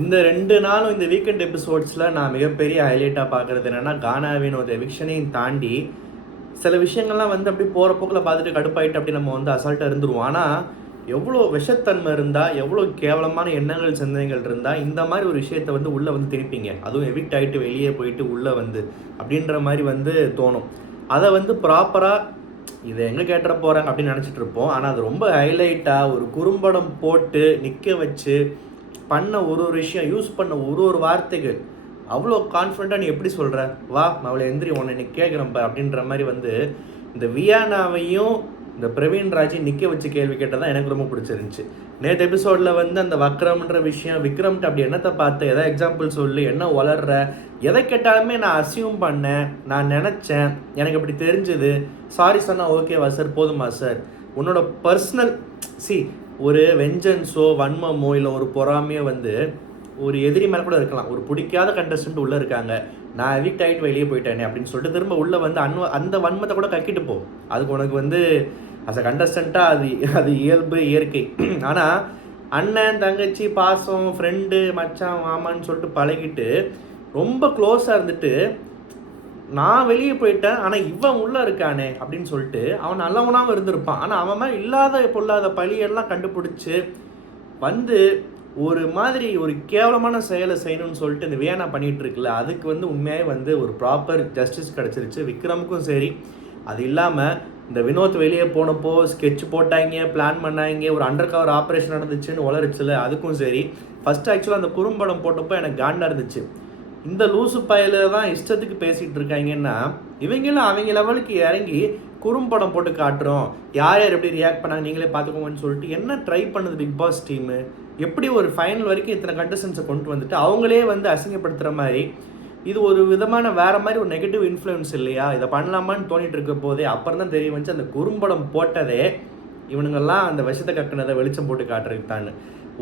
இந்த 2 நாளும் இந்த வீக்கெண்ட் எபிசோட்ஸ்ல நான் மிகப்பெரிய ஹைலைட்டா பார்க்குறது என்னன்னா, கானாவின் ஒரு எவிக்ஷனையும் தாண்டி, சில விஷயங்கள்லாம் வந்து அப்படியே போற போக்குல பார்த்துட்டு கடுப்பாயிட்டு அப்படி நம்ம வந்து அசால்ட்டா இருந்துருவோம். ஆனா, எவ்வளோ விஷத்தன்மை இருந்தா, எவ்வளோ கேவலமான எண்ணங்கள், சிந்தனைகள் இருந்தா, இந்த மாரி ஒரு விஷயத்த வந்து உள்ள வந்து திணிப்பீங்க. அதுவும் எவிக்ட் ஆயிட்டு வெளியே போயிட்டு உள்ள வந்து, அப்படின்ற மாரி வந்து தோணும். அத வந்து ப்ராப்பரா இத எங்க கேட்டுற போறாங்க அப்படின்னு நெனச்சிட்டு இருப்போம். ஆனா, அது ரொம்ப ஹைலைட்டா ஒரு குறும்படம் போட்டு நிக்க வச்சு பண்ண ஒரு விஷயம், யூஸ் பண்ண ஒரு வார்த்தைகள், அவ்வளோ கான்ஃபிடென்ட்டா நீ எப்படி சொல்ற? வா மவளே எந்திரி உன்ன இன்னைக்கு கேட்குறேன் பார் அப்படின்ற மாரி வந்து, இந்த வியானாவையும், இந்த பிரவீன் ராஜையும் நிக்க வச்சு கேள்வி கேட்டது தான் எனக்கு ரொம்ப பிடிச்சிருந்துச்சு. நேத்து எபிசோட்ல வந்து அந்த வக்ரம்ன்ற விஷயம், விக்ரம்ட்ட அப்படி என்னத்த பார்த்த? எதா எக்ஸாம்பிள் சொல்லு, என்ன ஒளர்ற? எதை கேட்டாலுமே நான் அஸ்யூம் பண்ணேன், நான் நெனச்சேன், எனக்கு அப்படி தெரிஞ்சது. சாரி சொன்னா ஓகேவா சார்? போதுமா சார்? உன்னோட பர்சனல் ஒரு வெஞ்சன்ஸோ வன்மமோ இல்லை ஒரு பொறாமையோ வந்து ஒரு எதிரி மேலே கூட இருக்கலாம். ஒரு பிடிக்காத கண்டஸ்டன்ட் உள்ளே இருக்காங்க, நான் எவிக்ட் ஆகிட்டு வெளியே போயிட்டேனே அப்படின்னு சொல்லிட்டு திரும்ப உள்ளே வந்து அந்த வன்மத்தை கூட கக்கிட்டு போ. அதுக்கு உனக்கு வந்து அஸ் அ கண்டஸ்டண்ட்டாக அது இயல்பு இயற்கை. ஆனால் அண்ணன் தங்கச்சி பாசம் ஃப்ரெண்டு மச்சான் மாமான்னு சொல்லிட்டு பழகிட்டு ரொம்ப க்ளோஸாக இருந்துட்டு நான் வெளியே போயிட்டேன் ஆனால் இவன் உள்ளே இருக்கானே அப்படின்னு சொல்லிட்டு அவன் நல்லவனாகவும் இருந்திருப்பான். ஆனால் அவன் மாதிரி இல்லாத பொல்லாத பழியெல்லாம் கண்டுபிடிச்சி வந்து ஒரு மாதிரி ஒரு கேவலமான செயலை செய்யணும்னு சொல்லிட்டு இந்த வியானா பண்ணிகிட்டு இருக்குல்ல, அதுக்கு வந்து உண்மையாகவே வந்து ஒரு ப்ராப்பர் ஜஸ்டிஸ் கிடச்சிருச்சு விக்ரமுக்கும் சரி. அது இல்லாமல் இந்த வினோத் வெளியே போனப்போ ஸ்கெட்ச் போட்டாங்க, பிளான் பண்ணாங்க, ஒரு அண்டர் கவர் ஆப்ரேஷன் நடந்துச்சுன்னு உளறிச்சுல, அதுக்கும் சரி. ஃபஸ்ட்டு ஆக்சுவலாக அந்த குறும்படம் போட்டப்போ எனக்கு காண்டாக இருந்துச்சு. இந்த லூசு பயல தான் இஷ்டத்துக்கு பேசிகிட்டு இருக்காங்கன்னா, இவங்களும் அவங்க லெவலுக்கு இறங்கி குறும்படம் போட்டு காட்டுறோம், யார் யார் எப்படி ரியாக்ட் பண்ணாங்க நீங்களே பார்த்துக்கோங்கன்னு சொல்லிட்டு என்ன ட்ரை பண்ணுது பிக் பாஸ் டீமு? எப்படி ஒரு ஃபைனல் வரைக்கும் இத்தனை கண்டஸ்டன்ஸை கொண்டு வந்துட்டு அவங்களே வந்து அசிங்கப்படுத்துகிற மாதிரி, இது ஒரு விதமான வேறு மாதிரி ஒரு நெகட்டிவ் இன்ஃப்ளூயன்ஸ் இல்லையா? இதை பண்ணலாமான்னு தோணிட்டு இருக்க போதே அப்புறம் தான் தெரிய வந்துச்சு அந்த குறும்படம் போட்டதே இவனுங்கெல்லாம் அந்த விஷத்தை கக்குனதை வெளிச்சம் போட்டு காட்டுறதுக்கு தான்.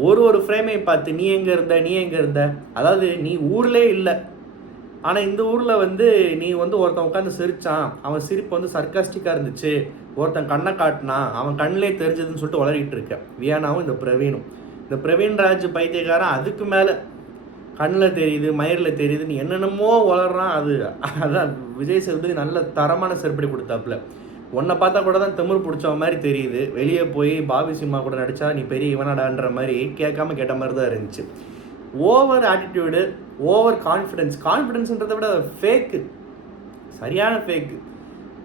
ஒரு ஃப்ரேமையும் பார்த்து நீ எங்கே இருந்த, அதாவது நீ ஊர்லே இல்லை, ஆனால் இந்த ஊரில் வந்து நீ வந்து ஒருத்தன் உட்காந்து சிரித்தான், அவன் சிரிப்பு வந்து சர்க்காஸ்டிக்காக இருந்துச்சு, ஒருத்தன் கண்ணை காட்டினான், அவன் கண்ணிலே தெரிஞ்சதுன்னு சொல்லிட்டு வளரிட்டு இருக்க வியானாவும் இந்த பிரவீன் ராஜ் பைத்தியக்காரன் அதுக்கு மேலே கண்ணில் தெரியுது, மயிரில் தெரியுது, நீ என்னென்னமோ வளர்றான். அதான் விஜய் சேதுபதி நல்ல தரமான செருப்படி கொடுத்தாப்புல. உன்னை பார்த்தா கூட தான் திமிரு பிடிச்ச மாதிரி தெரியுது, வெளியே போய் பாபி சிம்மா கூட நடித்தா நீ பெரிய இவனடான்ற மாதிரி கேட்காம கேட்ட மாதிரி தான் இருந்துச்சு. ஓவர் ஆட்டிடியூடு, ஓவர் கான்ஃபிடென்ஸ்ன்றதை விட ஃபேக்கு, சரியான ஃபேக்கு.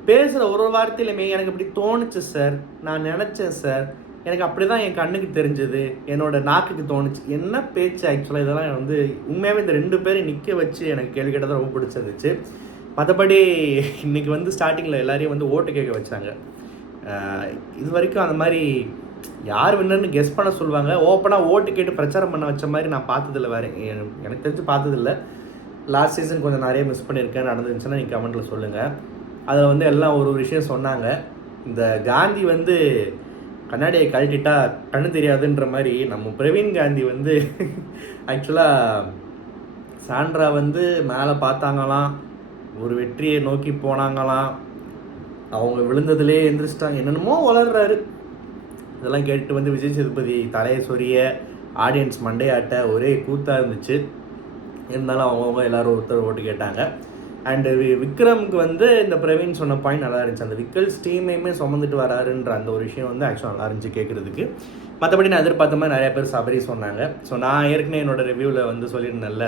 பேசுகிற ஒரு வார்த்தையிலுமே எனக்கு இப்படி தோணுச்சு சார், நான் நினச்சேன் சார், எனக்கு அப்படி தான் என் கண்ணுக்கு தெரிஞ்சது, என்னோட நாக்குக்கு தோணுச்சு. என்ன பேச்சு ஆக்சுவலாக இதெல்லாம் வந்து உண்மையாகவே இந்த 2 பேரும் நிற்க வச்சு எனக்கு கேள்வி கேட்டதான் ரொம்ப பிடிச்சிருந்துச்சு. மற்றபடி இன்றைக்கி வந்து ஸ்டார்டிங்கில் எல்லாரையும் வந்து ஓட்டு கேட்க வச்சாங்க. இது வரைக்கும் அந்த மாதிரி யார் வின்னர்னு கெஸ் பண்ண சொல்லுவாங்க, ஓப்பனாக ஓட்டு கேட்டு பிரச்சாரம் பண்ண வச்ச மாதிரி நான் பார்த்ததில்ல, வேறு எனக்கு தெரிஞ்சு பார்த்ததில்ல. லாஸ்ட் சீசன் கொஞ்சம் நிறைய மிஸ் பண்ணியிருக்கேன், நடந்துருந்துச்சுன்னா நீங்கள் கமெண்ட்டில் சொல்லுங்கள். அதில் வந்து எல்லாம் ஒரு விஷயம் சொன்னாங்க. இந்த காந்தி வந்து கண்ணாடியை கழட்டிட்டா கண்ணு தெரியாதுன்ற மாதிரி நம்ம பிரவீன் காந்தி வந்து ஆக்சுவலாக சாண்ட்ரா வந்து மேலே பார்த்தாங்களாம், ஒரு வெற்றியை நோக்கி போனாங்களாம், அவங்க விழுந்ததுலே எந்திரிச்சிட்டாங்க, என்னென்னமோ வளர்றாரு. இதெல்லாம் கேட்டு வந்து விஜய் சேதுபதி தலையை சொரிய ஆடியன்ஸ் மண்டையாட்ட ஒரே கூத்தாக இருந்துச்சு. இருந்தாலும் அவங்கவுங்க எல்லோரும் ஒருத்தர் ஓட்டு கேட்டாங்க. அண்டு விக்ரமுக்கு வந்து இந்த பிரவீன் சொன்ன பாயிண்ட் நல்லா இருந்துச்சு, அந்த விக்கல்ஸ் டீமையுமே சுமந்துட்டு வராருன்ற அந்த ஒரு விஷயம் வந்து ஆக்சுவலாக நல்லா இருந்துச்சு கேட்குறதுக்கு. மற்றபடி நான் எதிர்பார்த்த மாதிரி நிறைய பேர் சபரி சொன்னாங்க. ஸோ நான் ஏற்கனவே என்னோடய ரிவ்யூவில் வந்து சொல்லியிருந்தேன்ல,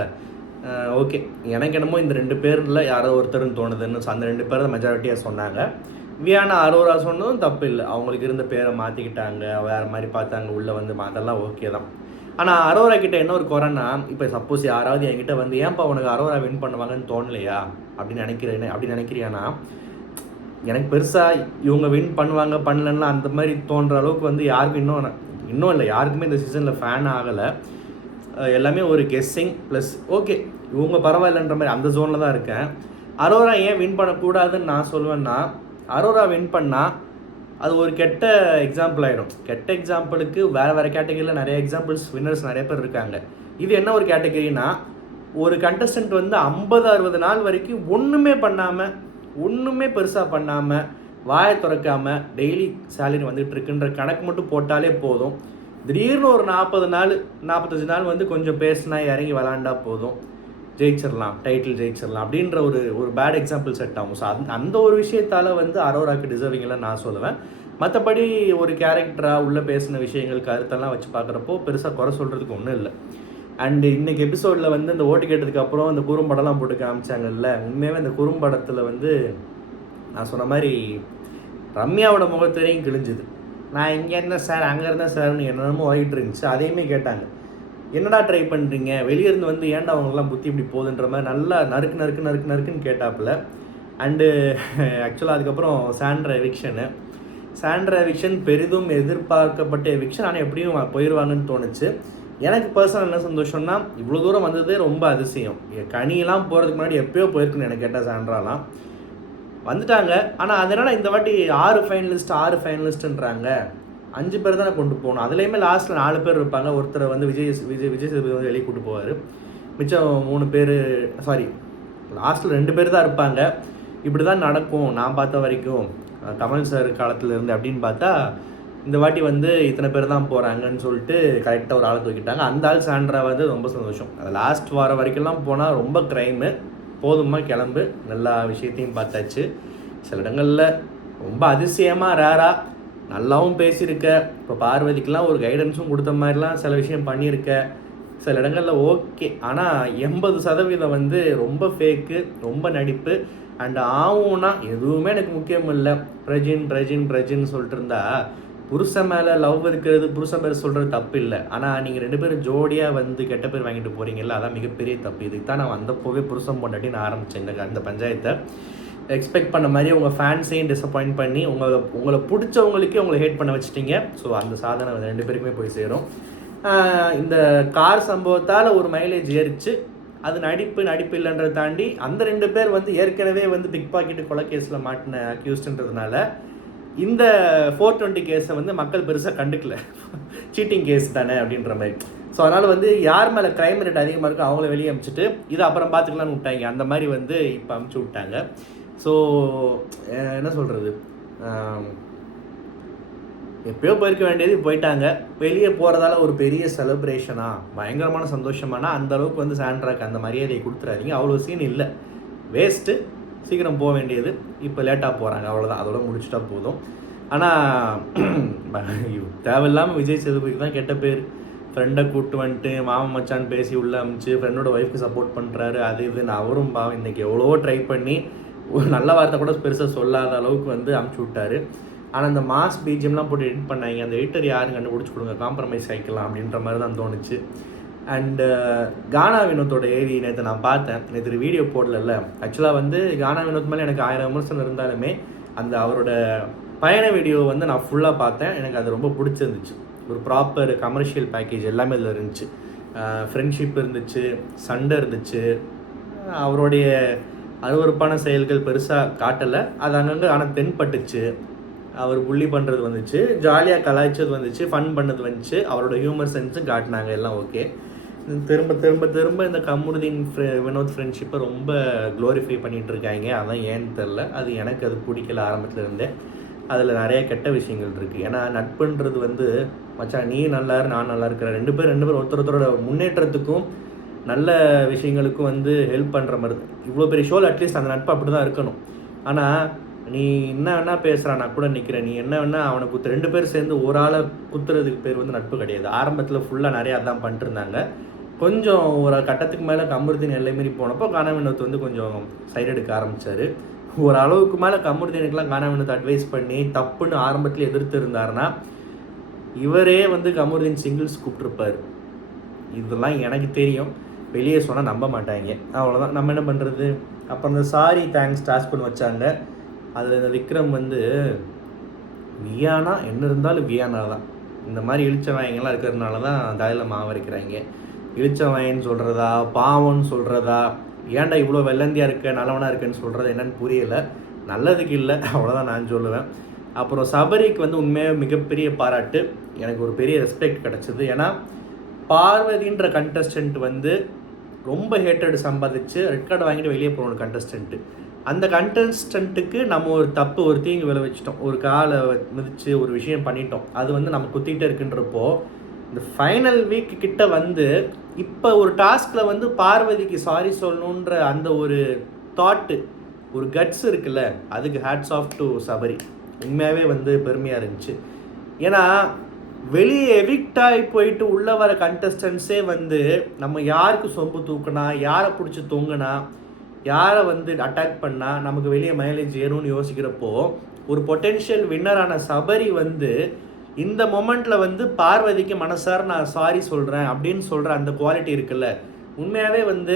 ஓகே எனக்கு என்னமோ இந்த 2 பேரில் யாரோ ஒருத்தருன்னு தோணுதுன்னு. ஸோ அந்த 2 பேர் தான் மெஜாரிட்டியாக சொன்னாங்க. வியானா அரோரா சொன்னதும் தப்பு இல்லை, அவங்களுக்கு இருந்த பேரை மாற்றிக்கிட்டாங்க, வேறு மாதிரி பார்த்தாங்க, உள்ளே வந்து அதெல்லாம் ஓகே தான். ஆனால் அரோரா கிட்டே என்ன ஒரு குறைன்னா, இப்போ சப்போஸ் யாராவது என்கிட்ட வந்து ஏன்ப்பா உனக்கு அரோரா வின் பண்ணுவாங்கன்னு தோணலையா அப்படின்னு நினைக்கிறியானா, எனக்கு பெருசாக இவங்க வின் பண்ணுவாங்க பண்ணலன்னா அந்த மாதிரி தோன்ற அளவுக்கு வந்து யாருக்கும் இன்னும் இல்லை, யாருக்குமே இந்த சீசனில் ஃபேன் ஆகலை. எல்லாமே ஒரு கெஸ்ஸிங் ப்ளஸ் ஓகே இவங்க பரவாயில்லன்ற மாதிரி அந்த ஜோனில் தான் இருக்கேன். அரோரா ஏன் வின் பண்ணக்கூடாதுன்னு நான் சொல்லுவேன்னா, அரோரா வின் பண்ணால் அது ஒரு கெட்ட எக்ஸாம்பிள் ஆகிடும். கெட்ட எக்ஸாம்பிளுக்கு வேறு கேட்டகரியில் நிறைய எக்ஸாம்பிள்ஸ் வின்னர்ஸ் நிறைய பேர் இருக்காங்க. இது என்ன ஒரு கேட்டகரினா, ஒரு கண்டஸ்டன்ட் வந்து 50-60 நாள் வரைக்கும் ஒன்றுமே பெருசாக பண்ணாமல் வாயை திறக்காமல் டெய்லி சேலரி வந்துட்டு இருக்குன்ற கணக்கு மட்டும் போட்டாலே போதும். திடீர்னு ஒரு 40 நாள் 45 நாள் வந்து கொஞ்சம் பேசினா இறங்கி விளாண்டா போதும், ஜெயிச்சிடலாம், டைட்டில் ஜெயிச்சிடலாம் அப்படின்ற ஒரு பேட் எக்ஸாம்பிள் செட் ஆகும். ஸோ அந்த ஒரு விஷயத்தால் வந்து அரோராக்கு டிசர்விங்லாம் நான் சொல்லுவேன். மற்றபடி ஒரு கேரக்டராக உள்ளே பேசின விஷயங்கள் கருத்தெல்லாம் வச்சு பார்க்குறப்போ பெருசாக குறை சொல்கிறதுக்கு ஒன்றும் இல்லை. அண்டு இன்றைக்கி எபிசோடில் வந்து இந்த ஓட்டு கேட்டதுக்கப்புறம் இந்த குறும்படம்லாம் போட்டு காமிச்சாங்கல்ல, உண்மையாகவே இந்த குறும்படத்தில் வந்து நான் சொன்ன மாதிரி ரம்யாவோட முகத்திலையும் கிழிஞ்சுது. நான் இங்கே இருந்தேன் சார், அங்கே இருந்தேன் சார்னு என்னென்னமோ ஆகிட்டு இருந்துச்சு. அதையுமே கேட்டாங்க, என்னடா ட்ரை பண்ணுறீங்க, வெளியேருந்து வந்து ஏன்டா அவங்களாம் புத்தி இப்படி போகுதுன்ற மாதிரி நல்லா நறுக்குன்னு கேட்டாப்புல. அண்டு ஆக்சுவலாக அதுக்கப்புறம் சாண்ட்ரா எவிக்ஷன் பெரிதும் எதிர்பார்க்கப்பட்ட எவிக்ஷன். ஆனால் எப்படியும் போயிடுவாங்கன்னு தோணுச்சு. எனக்கு பர்சனல் என்ன சந்தோஷம்னா, இவ்வளோ தூரம் வந்ததே ரொம்ப அதிசயம். கனியெல்லாம் போகிறதுக்கு முன்னாடி எப்போயோ போயிருக்குன்னு எனக்கு கேட்டால் சாண்ட்ராலாம் வந்துட்டாங்க. ஆனால் அதனால் இந்த வாட்டி 6 ஃபைனலிஸ்ட்டுன்றாங்க. 5 பேர் தானே கொண்டு போகணும். அதுலேயுமே லாஸ்ட்டில் 4 பேர் இருப்பாங்க. ஒருத்தரை வந்து விஜய் சேதுபதி வந்து வெளியே கூட்டு போவார். மிச்சம் 3 பேர், சாரி லாஸ்ட்டில் 2 பேர் தான் இருப்பாங்க. இப்படி தான் நடக்கும் நான் பார்த்த வரைக்கும் கமல் சார் காலத்துலேருந்து அப்படின்னு பார்த்தா, இந்த வாட்டி வந்து இத்தனை பேர் தான் போகிறாங்கன்னு சொல்லிட்டு கரெக்டாக ஒரு ஆளை தூக்கிட்டாங்க. அந்த ஆள் சாண்ட்ரா வந்து ரொம்ப சந்தோஷம். அது லாஸ்ட் வாரம் வரைக்கும்லாம் போனால் ரொம்ப க்ரைமு, போதுமா கிளம்பு, எல்லா விஷயத்தையும் பார்த்தாச்சு. சில இடங்களில் ரொம்ப அதிசயமாக ரேராக நல்லாவும் பேசியிருக்க. இப்போ பார்வதிக்கெலாம் ஒரு கைடன்ஸும் கொடுத்த மாதிரிலாம் சில விஷயம் பண்ணியிருக்க. சில இடங்களில் ஓகே. ஆனால் 80% வந்து ரொம்ப ஃபேக்கு, ரொம்ப நடிப்பு. அண்ட் ஆகும்னா எதுவுமே எனக்கு முக்கியம் இல்லை, பிரஜின்னு சொல்லிட்டு இருந்தா, புருஷன் மேலே லவ் இருக்கிறது, புருஷன் பேர் சொல்கிறது தப்பு இல்லை. ஆனால் நீங்கள் 2 பேரும் ஜோடியாக வந்து கெட்ட பேர் வாங்கிட்டு போகிறீங்கல்ல, அதான் மிகப்பெரிய தப்பு. இதுக்கு தான் நான் வந்தப்போவே புருஷன் பொண்டாட்டின்னு ஆரம்பித்தேன் அந்த பஞ்சாயத்தை. எக்ஸ்பெக்ட் பண்ண மாதிரி உங்கள் ஃபேன்ஸையும் டிசப்பாயிண்ட் பண்ணி உங்களை பிடிச்சவங்களுக்கே உங்களை ஹேட் பண்ண வச்சுட்டீங்க. ஸோ அந்த சாதனை 2 பேருக்குமே போய் சேரும். இந்த கார் சம்பவத்தால் ஒரு மைலேஜ் ஏறிச்சு. அது நடிப்பு இல்லைன்றதை தாண்டி அந்த 2 பேர் வந்து ஏற்கனவே வந்து பிக் பாக்கெட்டு கொலை கேஸில் மாட்டின அக்யூஸ்டுன்றதுனால இந்த 420 கேஸை வந்து மக்கள் பெருசாக கண்டுக்கல, சீட்டிங் கேஸ் தானே அப்படின்ற மாதிரி. ஸோ அதனால் வந்து யார் மேலே க்ரைம் ரேட் அதிகமாக இருக்கோ அவங்கள வெளியே அனுப்பிச்சிட்டு இதை அப்புறம் பார்த்துக்கலான்னு விட்டாங்க. அந்த மாதிரி வந்து இப்போ அனுப்பிச்சி விட்டாங்க. ஸோ என்ன சொல்கிறது, எப்பயோ போயிருக்க வேண்டியது போயிட்டாங்க. வெளியே போகிறதால ஒரு பெரிய செலிப்ரேஷனா, பயங்கரமான சந்தோஷமானா அந்த அளவுக்கு வந்து சாண்ட்ராக்கு அந்த மரியாதையை கொடுத்துறாதீங்க. அவ்வளோ சீன் இல்லை, வேஸ்ட்டு. சீக்கிரம் போக வேண்டியது, இப்போ லேட்டாக போகிறாங்க, அவ்வளோதான். அதோட முடிச்சுட்டா போதும். ஆனால் தேவையில்லாமல் விஜய் சேதுபதிக்கு தான் கெட்ட பேர். ஃப்ரெண்டை கூப்பிட்டு வந்துட்டு மாமன் மச்சான் பேசி உள்ளே அமிச்சு ஃப்ரெண்டோட ஒய்ஃப்க்கு சப்போர்ட் பண்ணுறாரு, அது இதுன்னு. அவரும் பாவம் இன்றைக்கி எவ்வளோ ட்ரை பண்ணி ஒரு நல்ல வார்த்தை கூட பெருசாக சொல்லாத அளவுக்கு வந்து அமுச்சு விட்டார். ஆனால் இந்த மாஸ் பிஜிஎம்லாம் போட்டு எடிட் பண்ணாங்க. அந்த எடிட்டர் யாரும் கண்டுபிடிச்சி கொடுங்க, காம்ப்ரமைஸ் ஆகிக்கலாம் அப்படின்ற மாதிரி தான் தோணுச்சு. அண்டு கானா வினோத்தோட ஏவி நேற்று நான் பார்த்தேன். நேற்று வீடியோ போடல. ஆக்சுவலாக வந்து கானா வினோத் மேலே எனக்கு 1000 விமர்சனம் இருந்தாலுமே அந்த அவரோட பயண வீடியோ வந்து நான் ஃபுல்லாக பார்த்தேன். எனக்கு அது ரொம்ப பிடிச்சிருந்துச்சு. ஒரு ப்ராப்பர் கமர்ஷியல் பேக்கேஜ் எல்லாமே இதில் இருந்துச்சு. ஃப்ரெண்ட்ஷிப் இருந்துச்சு, சண்டை இருந்துச்சு, அவருடைய அருவருப்பான செயல்கள் பெருசாக காட்டலை, அது அங்கங்கே ஆனால் தென்பட்டுச்சு. அவர் புள்ளி பண்ணுறது வந்துச்சு, ஜாலியாக கலாய்ச்சது வந்துச்சு, ஃபன் பண்ணது வந்துச்சு, அவரோட ஹியூமர் சென்ஸும் காட்டினாங்க, எல்லாம் ஓகே. திரும்ப இந்த கமருதீன் வினோத் ஃப்ரெண்ட்ஷிப்பை ரொம்ப க்ளோரிஃபை பண்ணிகிட்டு இருக்காங்க. அதான் ஏன்னு தெரில, அது எனக்கு அது பிடிக்கல ஆரம்பத்தில் இருந்தே. அதில் நிறைய கெட்ட விஷயங்கள் இருக்குது. ஏன்னா நட்புன்றது வந்து மச்சான் நீ நல்லா இரு, நான் நல்லா இருக்கிறேன், 2 பேர் ஒருத்தரோட முன்னேற்றத்துக்கும் நல்ல விஷயங்களுக்கும் வந்து ஹெல்ப் பண்ணுற மாதிரி. இவ்வளோ பெரிய ஷோவில் அட்லீஸ்ட் அந்த நட்பு அப்படி தான் இருக்கணும். ஆனால் நீ என்ன வேணா பேசுகிறான், நான் கூட நிற்கிறேன், நீ என்ன வேணா அவனை 2 பேர் சேர்ந்து ஒரு ஆளை குத்துறதுக்கு பேர் வந்து நட்பு கிடையாது. ஆரம்பத்தில் ஃபுல்லாக நிறையா அதான் பண்ணிட்டு இருந்தாங்க. கொஞ்சம் ஒரு கட்டத்துக்கு மேலே கமருதீன் எல்லை மாரி போனப்போ கானா வினோத் வந்து கொஞ்சம் சைடு எடுக்க ஆரம்பித்தார். ஒரு அளவுக்கு மேலே கமருதீனுக்கெலாம் கானா வினோத் அட்வைஸ் பண்ணி தப்புன்னு ஆரம்பத்தில் எதிர்த்து இருந்தாருன்னா இவரே வந்து கமருதீன் சிங்கிள்ஸ் கூப்பிட்ருப்பார். இதெல்லாம் எனக்கு தெரியும், வெளியே சொன்னால் நம்ப மாட்டாங்க, அவ்வளோதான். நம்ம என்ன பண்ணுறது. அப்புறம் இந்த சாரி தேங்க்ஸ் டாஸ்க் பண்ணி வச்சாங்க. அதில் இந்த விக்ரம் வந்து வியானா என்ன இருந்தாலும் வியானா தான். இந்த மாதிரி இழிச்ச வாயங்கள்லாம் இருக்கிறதுனால தான் தலையில் மாவரைக்கிறாங்க. இழிச்ச வாயன்னு சொல்கிறதா, பாவம்னு சொல்கிறதா, ஏன்டா இவ்வளோ வெள்ளந்தியாக இருக்க, நல்லவனாக இருக்குன்னு சொல்கிறது என்னன்னு புரியலை. நல்லதுக்கு இல்லை, அவ்வளோதான் நான் சொல்லுவேன். அப்புறம் சபரிக்கு வந்து உண்மையாக மிகப்பெரிய பாராட்டு, எனக்கு ஒரு பெரிய ரெஸ்பெக்ட் கிடச்சிது. ஏன்னா பார்வதின்ற கண்டஸ்டன்ட் வந்து ரொம்ப ஹேட்டட் சம்பாதிச்சு ரெட் கார்டு வாங்கிட்டு வெளியே போகணும் கண்டஸ்டன்ட்டு. அந்த கண்டஸ்டன்ட்டுக்கு நம்ம ஒரு தீங்கு விளைவிச்சிட்டோம், ஒரு காலை மிதித்து ஒரு விஷயம் பண்ணிட்டோம். அது வந்து நம்ம குத்திக்கிட்டே இருக்குன்றப்போ இந்த ஃபைனல் வீக் கிட்ட வந்து இப்போ ஒரு டாஸ்கில் வந்து பார்வதிக்கு சாரி சொல்லணுன்ற அந்த ஒரு தாட்டு, ஒரு கட்ஸ் இருக்குல்ல, அதுக்கு ஹேட்ஸ் ஆஃப் டு சபரி. உண்மையாகவே வந்து பெருமையாக இருந்துச்சு. ஏன்னா வெளியே எவிக்ட் ஆகி போயிட்டு உள்ளே வர கண்டஸ்டன்ஸே வந்து நம்ம யாருக்கு சொம்பு தூக்குனா, யாரை பிடிச்சி தொங்குனா, யாரை வந்து அட்டாக் பண்ணால் நமக்கு வெளியே மைலேஜ் ஏறும்னு யோசிக்கிறப்போ, ஒரு பொட்டென்ஷியல் வின்னரான சபரி வந்து இந்த மொமெண்ட்டில் வந்து பார்வதிக்கு மனசார நான் சாரி சொல்கிறேன் அப்படின்னு சொல்கிற அந்த குவாலிட்டி இருக்குல்ல, உண்மையாகவே வந்து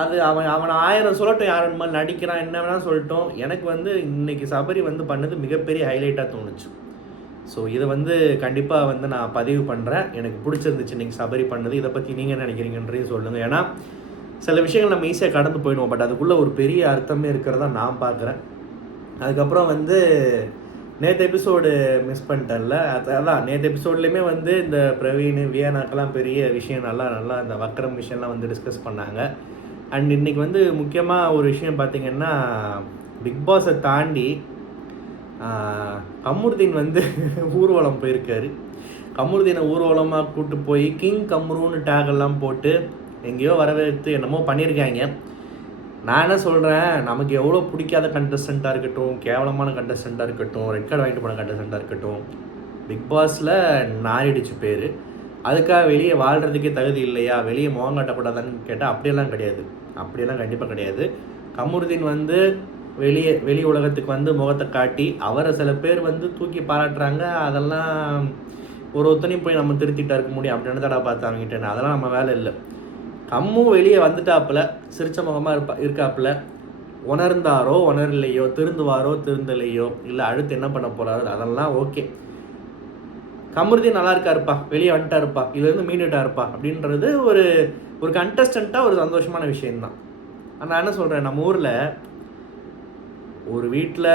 அது அவனை 1000 சொல்லட்டும், யாரும் மாதிரி நடிக்கிறான் என்ன வேணால் சொல்லட்டும், எனக்கு வந்து இன்னைக்கு சபரி வந்து பண்ணது மிகப்பெரிய ஹைலைட்டாக தோணுச்சு. ஸோ இதை வந்து கண்டிப்பாக வந்து நான் பதிவு பண்ணுறேன். எனக்கு பிடிச்சிருந்துச்சு இன்றைக்கி சபரி பண்ணது. இதை பற்றி நீங்கள் என்ன நினைக்கிறீங்கன்றையும் சொல்லுங்கள். ஏன்னா சில விஷயங்கள் நம்ம ஈஸியாக கடந்து போயிடுவோம், பட் அதுக்குள்ளே ஒரு பெரிய அர்த்தமே இருக்கிறதா நான் பார்க்குறேன். அதுக்கப்புறம் வந்து நேற்று எபிசோடு மிஸ் பண்ணிட்டேன்ல, அதான் நேற்று எபிசோட்லேயுமே வந்து இந்த பிரவீன் வியானாக்கெல்லாம் பெரிய விஷயம் நல்லா இந்த வக்கரம் விஷயம்லாம் வந்து டிஸ்கஸ் பண்ணாங்க. அண்ட் இன்றைக்கி வந்து முக்கியமாக ஒரு விஷயம் பார்த்திங்கன்னா, பிக் பாஸை தாண்டி கமருதீன் வந்து ஊர்வலம் போயிருக்காரு. கமருதீனை ஊர்வலமாக கூப்பிட்டு போய் கிங் கம்ருன்னு டேகெல்லாம் போட்டு எங்கேயோ வரவேற்று என்னமோ பண்ணியிருக்காங்க. நான் என்ன சொல்கிறேன், நமக்கு எவ்வளோ பிடிக்காத கண்டஸ்டண்ட்டாக இருக்கட்டும், கேவலமான கண்டஸ்டண்ட்டாக இருக்கட்டும், ரெட் கார்டு வாங்கிட்டு போன கண்டஸ்டண்ட்டாக இருக்கட்டும், பிக் பாஸில் நாரிடிச்சு பேர். அதுக்காக வெளியே வாழ்கிறதுக்கே தகுதி இல்லையா, வெளியே முகம் காட்டக்கூடாதான்னு கேட்டால் அப்படியெல்லாம் கிடையாது. அப்படியெல்லாம் கண்டிப்பாக கிடையாது. கமருதீன் வந்து வெளி உலகத்துக்கு வந்து முகத்தை காட்டி அவரை சில பேர் வந்து தூக்கி பாராட்டுறாங்க. அதெல்லாம் ஒருத்தனையும் போய் நம்ம திருத்திட்டா இருக்க முடியும் அப்படின்னு தடா பார்த்தாங்கிட்டேன்னு, அதெல்லாம் நம்ம வேலை இல்லை. கம்மும் வெளியே வந்துட்டாப்புல, சிரிச்ச முகமாக இருக்காப்புல, உணர்ந்தாரோ உணரலையோ, திருந்துவாரோ திருந்தலையோ, இல்லை அடுத்து என்ன பண்ண போகிறாரோ அதெல்லாம் ஓகே. கமருதீன் நல்லா இருக்காருப்பா, வெளியே வந்துட்டாருப்பா, இதுலேருந்து மீண்டுட்டாருப்பா அப்படின்றது ஒரு கண்டஸ்டண்ட்டாக ஒரு சந்தோஷமான விஷயம்தான். நான் என்ன சொல்கிறேன், நம்ம ஊரில் ஒரு வீட்டில்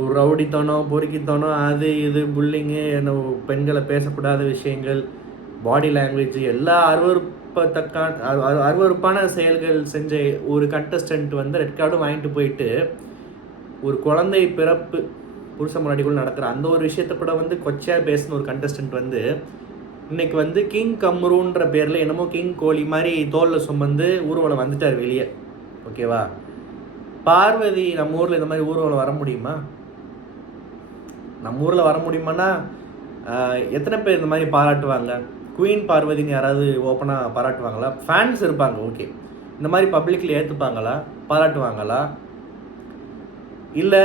ஒரு ரவுடித்தனம் பொறுக்கித்தனம் அது இது புல்லிங்கு, என்ன பெண்களை பேசக்கூடாத விஷயங்கள், பாடி லாங்குவேஜ், எல்லா அருவறுப்பான செயல்கள் செஞ்ச ஒரு கண்டஸ்டன்ட் வந்து ரெட் கார்டும் வாங்கிட்டு போயிட்டு ஒரு குழந்தை பிறப்பு புருஷ முன்னாடிக்குள்ள நடக்கிற அந்த ஒரு விஷயத்த கூட வந்து கொச்சையாக பேசின ஒரு கண்டஸ்டன்ட் வந்து இன்னைக்கு வந்து கிங் கம்ருன்ற பேரில் என்னமோ கிங் கோழி மாதிரி தோலில் சுமந்து ஊர்வலம் வந்துட்டார் வெளியே. ஓகேவா? பார்வதி நம்ம ஊரில் இந்த மாதிரி ஊர்வலம் வர முடியுமா? நம்ம ஊரில் வர முடியுமான்னா எத்தனை பேர் இந்த மாதிரி பாராட்டுவாங்க? குயின் பார்வதின்னு யாராவது ஓப்பனாக பாராட்டுவாங்களா? ஃபேன்ஸ் இருப்பாங்க, ஓகே. இந்த மாதிரி பப்ளிக்கில் ஏற்றுப்பாங்களா, பாராட்டுவாங்களா? இல்லை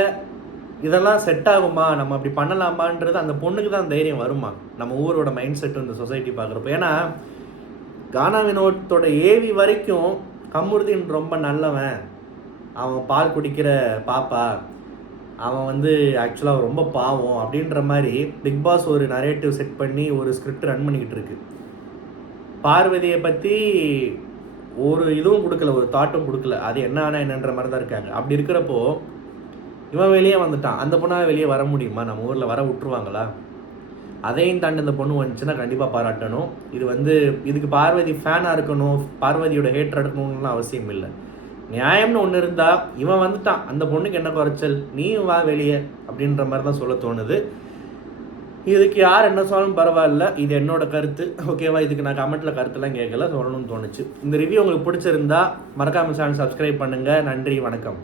இதெல்லாம் செட் ஆகுமா, நம்ம அப்படி பண்ணலாமான்றது அந்த பொண்ணுக்கு தான் தைரியம் வருமா? நம்ம ஊரோட மைண்ட் செட் இந்த சொசைட்டி பார்க்குறப்போ. ஏன்னா கானா வினோத்தோட ஏவி வரைக்கும் கமருதீன் ரொம்ப நல்லவன், அவன் பால் குடிக்கிற பாப்பா, அவன் வந்து ஆக்சுவலாக ரொம்ப பாவம் அப்படின்ற மாதிரி பிக் பாஸ் ஒரு நரேட்டிவ் செட் பண்ணி ஒரு ஸ்கிரிப்ட் ரன் பண்ணிக்கிட்டு இருக்கு. பார்வதியை பற்றி ஒரு இதுவும் கொடுக்கல, ஒரு தாட்டும் கொடுக்கல. அது என்ன ஆனால் என்னன்ற மாதிரி தான் இருக்காங்க. அப்படி இருக்கிறப்போ இவன் வெளியே வந்துட்டான், அந்த பொண்ணாக வெளியே வர முடியுமா? நம்ம ஊரில் வர விட்டுருவாங்களா? அதையும் தாண்டி அந்த பொண்ணு வந்துச்சுன்னா கண்டிப்பாக பாராட்டணும். இது வந்து இதுக்கு பார்வதி ஃபேனாக இருக்கணும், பார்வதியோட ஹேட்டர் எடுக்கணும்லாம் அவசியம் இல்லை. நியாயம்னு ஒன்று இருந்தால் இவன் வந்துட்டான், அந்த பொண்ணுக்கு என்ன குறைச்சல், நீயும் வா வெளியே அப்படின்ற மாதிரி தான் சொல்ல தோணுது. இதுக்கு யார் என்ன சொன்னாலும் பரவாயில்ல, இது என்னோட கருத்து, ஓகேவா? இதுக்கு நான் கமெண்ட்டில் கருத்துலாம் கேட்கல, சொல்லணும்னு தோணுச்சு. இந்த ரிவ்யூ உங்களுக்கு பிடிச்சிருந்தா மறக்காம சேனல் சப்ஸ்கிரைப் பண்ணுங்கள். நன்றி, வணக்கம்.